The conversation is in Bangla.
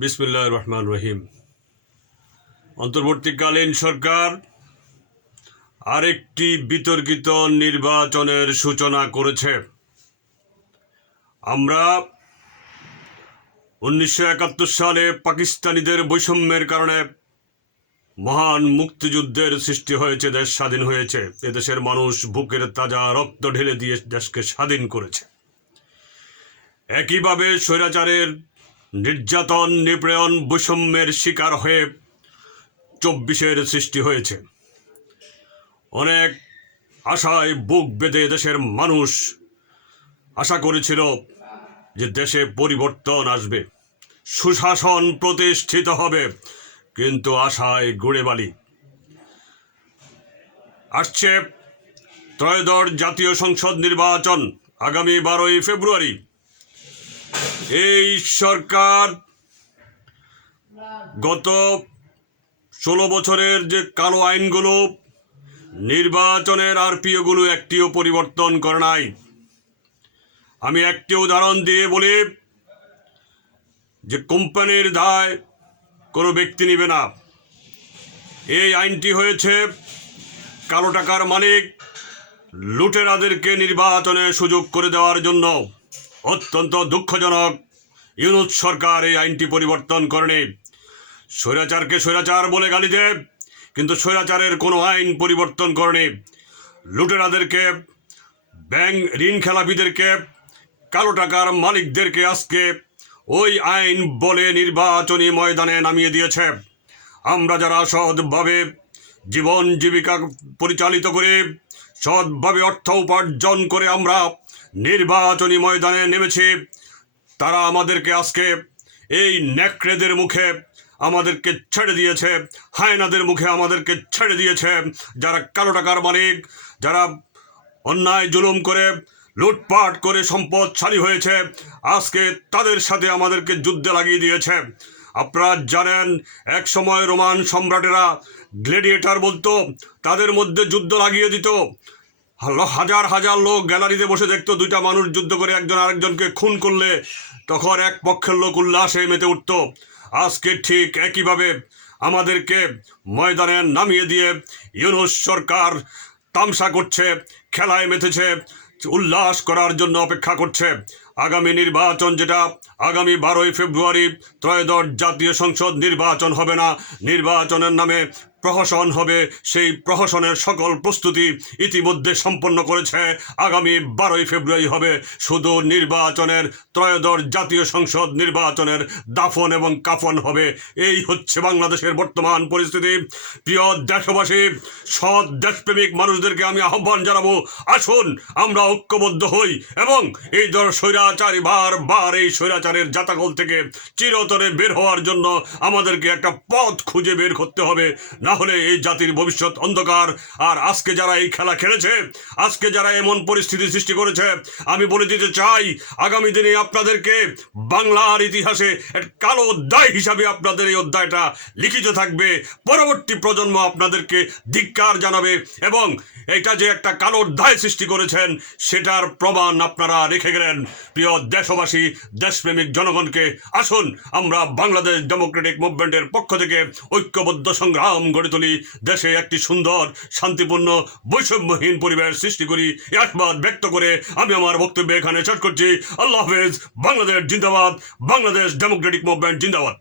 বিসমিল্লাহির রহমানির রহিম। অন্তর্বর্তীকালীন সরকার আরেকটি বিতর্কিত নির্বাচনের সূচনা করেছে। আমরা 1971 সালে পাকিস্তানিদের বৈষম্যের কারণে মহান মুক্তিযুদ্ধের সৃষ্টি হয়েছে, দেশ স্বাধীন হয়েছে। এদেশের মানুষ বুকের তাজা রক্ত ঢেলে দিয়ে দেশকে স্বাধীন করেছে। একইভাবে স্বৈরাচারের নির্যাতন, নিপীড়ন, বৈষম্যের শিকার হয়ে 24-এর সৃষ্টি হয়েছে। অনেক আশায় বুক বেঁধে দেশের মানুষ আশা করেছিল যে দেশে পরিবর্তন আসবে, সুশাসন প্রতিষ্ঠিত হবে, কিন্তু আশায় গুড়ে বালি। আসছে ত্রয়োদশ জাতীয় সংসদ নির্বাচন আগামী 12ই ফেব্রুয়ারি। এই সরকার গত 16 বছরের যে কালো আইনগুলো, নির্বাচনের আরপিওগুলো একটিও পরিবর্তন করে নাই। আমি একটি উদাহরণ দিয়ে বলি যে কোম্পানির দায় কোনো ব্যক্তি নেবে না। এই আইনটি হয়েছে কালো টাকার মালিক লুটেরাদেরকে নির্বাচনে সুযোগ করে দেওয়ার জন্য। অত্যন্ত দুঃখজনক, ইউনূস সরকার এই আইনটি পরিবর্তন করেনি। স্বৈরাচারকে স্বৈরাচার বলে গালি দেয়, কিন্তু স্বৈরাচারের কোনো আইন পরিবর্তন করেনি। লুটেরাদেরকে, ব্যাংক ঋণ খেলাপিদেরকে, কালো টাকার মালিকদেরকে আজকে ওই আইন বলে নির্বাচনী ময়দানে নামিয়ে দিয়েছে। আমরা যারা সৎভাবে জীবন জীবিকা পরিচালিত করে, সৎভাবে অর্থ উপার্জন করে আমরা নির্বাচনী ময়দানে নেমেছি, তারা আমাদেরকে আজকে এই নেকড়েদের মুখে আমাদেরকে ছেড়ে দিয়েছে, হায়নাদের মুখে আমাদেরকে ছেড়ে দিয়েছে। যারা কালো টাকার মালিক, যারা অন্যায় জুলুম করে লুটপাট করে সম্পদশালী হয়েছে, আজকে তাদের সাথে আমাদেরকে যুদ্ধে লাগিয়ে দিয়েছে। আপনারা জানেন, এক সময় রোমান সম্রাটেরা গ্ল্যাডিয়েটর বলতো, তাদের মধ্যে যুদ্ধ লাগিয়ে দিত। হাজার হাজার লোক গ্যালারিতে বসে দেখতো, দুইটা মানুষ যুদ্ধ করে একজন আরেকজনকে খুন করলে তখন এক পক্ষের লোক উল্লাসে মেতে উঠত। আজকে ঠিক একইভাবে আমাদেরকে ময়দানে নামিয়ে দিয়ে ইউনূস সরকার তামসা করছে, খেলায় মেতেছে, উল্লাস করার জন্য অপেক্ষা করছে। আগামী নির্বাচন, যেটা আগামী 12ই ফেব্রুয়ারি ত্রয়োদশ জাতীয় সংসদ নির্বাচন হবে না, নির্বাচনের নামে প্রহসন হবে। সেই প্রহসনের সকল প্রস্তুতি ইতিমধ্যে সম্পন্ন করেছে। আগামী 12ই ফেব্রুয়ারি হবে শুধু নির্বাচনের, ত্রয়োদশ জাতীয় সংসদ নির্বাচনের দাফন এবং কাফন হবে। এই হচ্ছে বাংলাদেশের বর্তমান পরিস্থিতি। প্রিয় দেশবাসী, সৎ দেশপ্রেমিক মানুষদেরকে আমি আহ্বান জানাবো, আসুন আমরা ঐক্যবদ্ধ হই এবং এই ধর স্বৈরাচারী বারবার এই স্বৈরাচারের জাতাকল থেকে চিরতরে বের হওয়ার জন্য আমাদেরকে একটা পথ খুঁজে বের করতে হবে, না হলে এই জাতির ভবিষ্যৎ অন্ধকার। আর আজকে যারা এই খেলা খেলেছে, আজকে যারা এমন পরিস্থিতি সৃষ্টি করেছে, আমি বলে দিতে চাই, আগামী দিনে আপনাদেরকে বাংলার ইতিহাসে এক কালো অধ্যায় হিসাবে আপনাদের এই অধ্যায়টা লিখিত থাকবে। পরবর্তী প্রজন্ম আপনাদেরকে ধিক্কার জানাবে এবং এটা যে একটা কালো অধ্যায় সৃষ্টি করেছেন সেটার প্রমাণ আপনারা রেখে গেলেন। প্রিয় দেশবাসী, দেশপ্রেমিক জনগণকে আসুন আমরা বাংলাদেশ ডেমোক্রেটিক মুভমেন্টের পক্ষ থেকে ঐক্যবদ্ধ সংগ্রাম গড়ে তুলি, দেশে একটি সুন্দর, শান্তিপূর্ণ, বৈষম্যহীন পরিবেশ সৃষ্টি করি। এই আশাবাদ ব্যক্ত করে আমি আমার বক্তব্য এখানে শেষ করছি। আল্লাহ হাফেজ। বাংলাদেশ জিন্দাবাদ, বাংলাদেশ ডেমোক্রেটিক মুভমেন্ট জিন্দাবাদ।